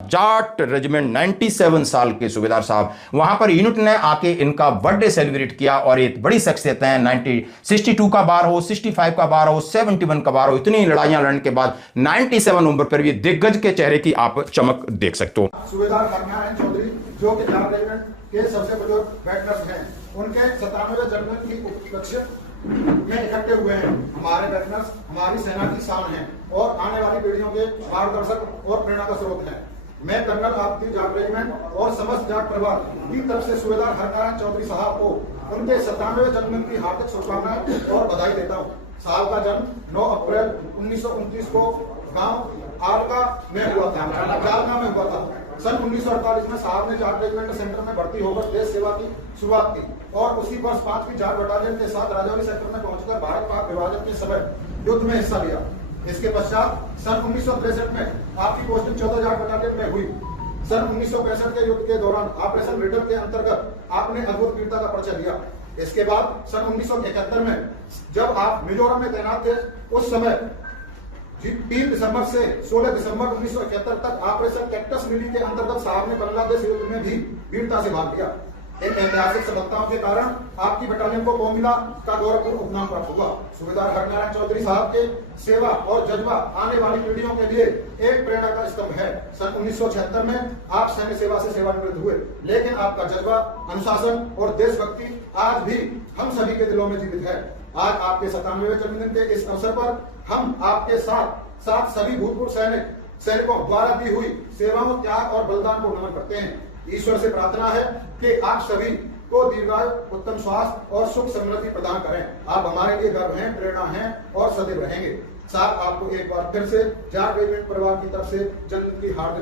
Jat regiment 97 साल के सूबेदार साहब, वहां पर यूनिट ने आके इनका बर्थडे सेलिब्रेट किया और एक बड़ी शख्सियत है। 62 का बार हो, 65 का बार हो, 71 का बार हो, इतनी लड़ाइयां लड़ने के बाद 97 उम्र पर भी दिग्गज के चेहरे की आप चमक देख सकते हो। सूबेदार हरनारायण चौधरी जो कि जाट रेजिमेंट के सबसे बुजुर्ग वेटरन्स हैं, उनके 97वें जन्मदिन की उपलक्ष्य में इकट्ठे हुए हैं। हमारे वेटरन्स हमारी सेना की शान है और आने वाली पीढ़ियों के मार्गदर्शक और प्रेरणा का स्रोत है। मैं कर्नल आपकी जाट रेजिमेंट और समस्त जाट परिवार की तरफ से सूबेदार हरनारायण चौधरी साहब को उनके 97वें जन्मदिन की हार्दिक शुभकामनाएं और बधाई देता हूँ। साहब का जन्म 9 अप्रैल 1929 को गांव आलका में हुआ था। सन 1948 में साहब ने जाट रेजिमेंट सेंटर में भर्ती होकर देश सेवा की शुरुआत की और उसी वर्ष 5वीं जाट बटालियन के साथ राजौरी सेक्टर में पहुंचकर भारत पाक विभाजन के समय युद्ध में हिस्सा लिया। इसके पश्चात सन 1963 में आपकी पोस्टिंग 14 जाट बटालियन में हुई। सन 1965 के युद्ध के दौरान ऑपरेशन रिडल के अंतर्गत आपने अद्भुत वीरता का परिचय दिया। इसके बाद सन 1971 में जब आप मिजोरम में तैनात थे, उस समय 3 दिसंबर से 16 दिसंबर 1971 तक ऑपरेशन कैक्टस लिली के अंतर्गत साहब ने बांग्लादेश युद्ध में भी वीरता से भाग लिया। इन ऐतिहासिक सफलताओं के कारण आपकी बटालियन को कोमिला का गौरवपूर्ण उपनाम प्राप्त हुआ। सूबेदार हरनारायण चौधरी साहब के सेवा और जज्बा आने वाली पीढ़ियों के लिए एक प्रेरणा का स्तंभ है। सन 1976 में आप सैन्य सेवा से सेवानिवृत्त हुए, लेकिन आपका जज्बा, अनुशासन और देशभक्ति आज भी हम सभी के दिलों में जीवित है। आज आपके 97वें जन्मदिन के इस अवसर पर हम आपके साथ सभी भूतपूर्व सैनिकों द्वारा दी हुई सेवाओं, त्याग और बलिदान को नमन करते हैं। ईश्वर से प्रार्थना है कि आप सभी को दीर्घायु, उत्तम स्वास्थ्य और सुख समृद्धि प्रदान करें। आप हमारे लिए गर्व हैं, प्रेरणा हैं और सदैव रहेंगे। साथ आपको एक बार फिर से जाट रेजिमेंट परिवार की तरफ से जन्मदिन की हार्दिक